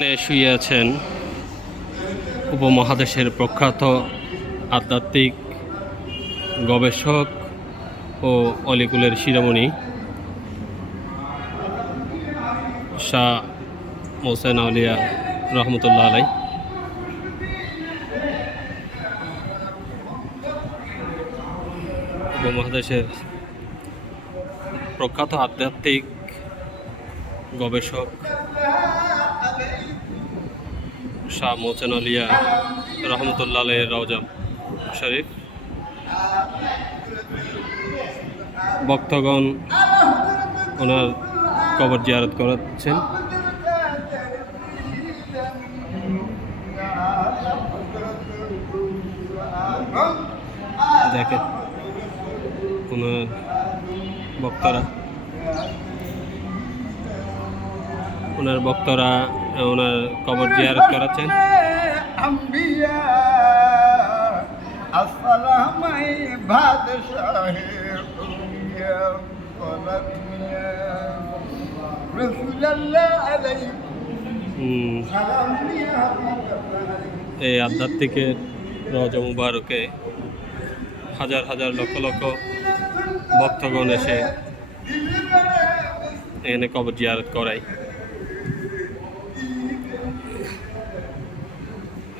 শুয়ে আছেন উপমহাদেশের প্রখ্যাত আধ্যাত্মিক গবেষক ও অলিকুলের শিরোমণি শাহ মোসেন আউলিয়া রহমতুল্লাহ আলাই। উপমহাদেশের প্রখ্যাত আধ্যাত্মিক গবেষক শাহ মোচেন আলিয়া রহমতুল্লাহ রওজা শরীফ। ভক্তগণ ওনার কবর জিয়ারত করাচ্ছেন দেখেন ওনার ভক্তরা। ওনার ভক্তরা ওনার কবর জিয়ারত করাচ্ছেন। এই আধ্যাত্মিকের রজ মুবারকে হাজার হাজার লক্ষ লক্ষ ভক্তগণ এসে এনে কবর জিয়ারত করায়।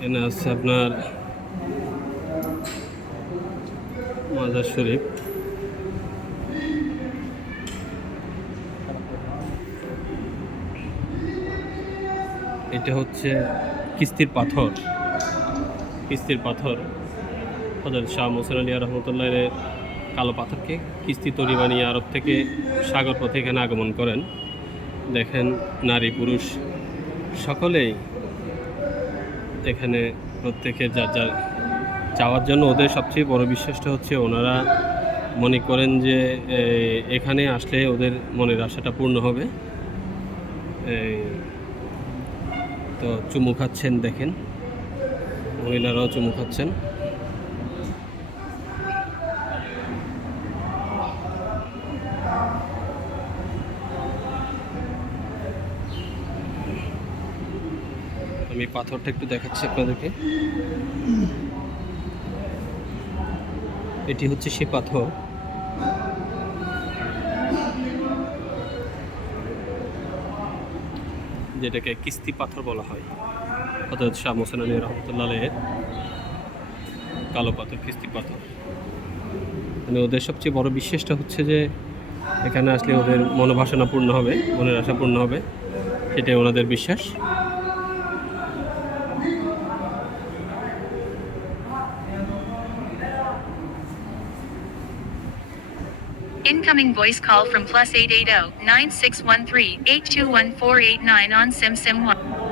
এখানে আছে আপনার মাজার শরীফ। এটা হচ্ছে কিস্তির পাথর। কিস্তির পাথর। হজরত শাহ মোসেন আলী রহমতুল্লাহ কালো পাথরকে কিস্তি তৈরি বানিয়ে আরব থেকে সাগর পথে এখানে আগমন করেন। দেখেন নারী পুরুষ সকলেই এখানে প্রত্যেকের যার যার চাওয়ার জন্য ওদের সবচেয়ে বড় বিশ্বাসটা হচ্ছে ওনারা মনে করেন যে এখানে আসলে ওদের মনের আশাটা পূর্ণ হবে। তো চুমু খাচ্ছেন, দেখেন। মহিলারাও চুমু খাচ্ছেন। আমি পাথরটা একটু দেখাচ্ছি আপনাদেরকে। এটি হচ্ছে সে পাথর। যেটাকে কিস্তি পাথর বলা হয়। অর্থাৎ শাহ মোসেন আলী রহমতুল্লাহ কালো পাথর, কিস্তি পাথর। মানে ওদের সবচেয়ে বড় বিশ্বাসটা হচ্ছে যে, এখানে আসলে ওদের মনোবাসনা পূর্ণ হবে, মনের আশা পূর্ণ হবে। সেটাই ওনাদের বিশ্বাস। Incoming voice call from plus 880 9613 821489 on SimSim1.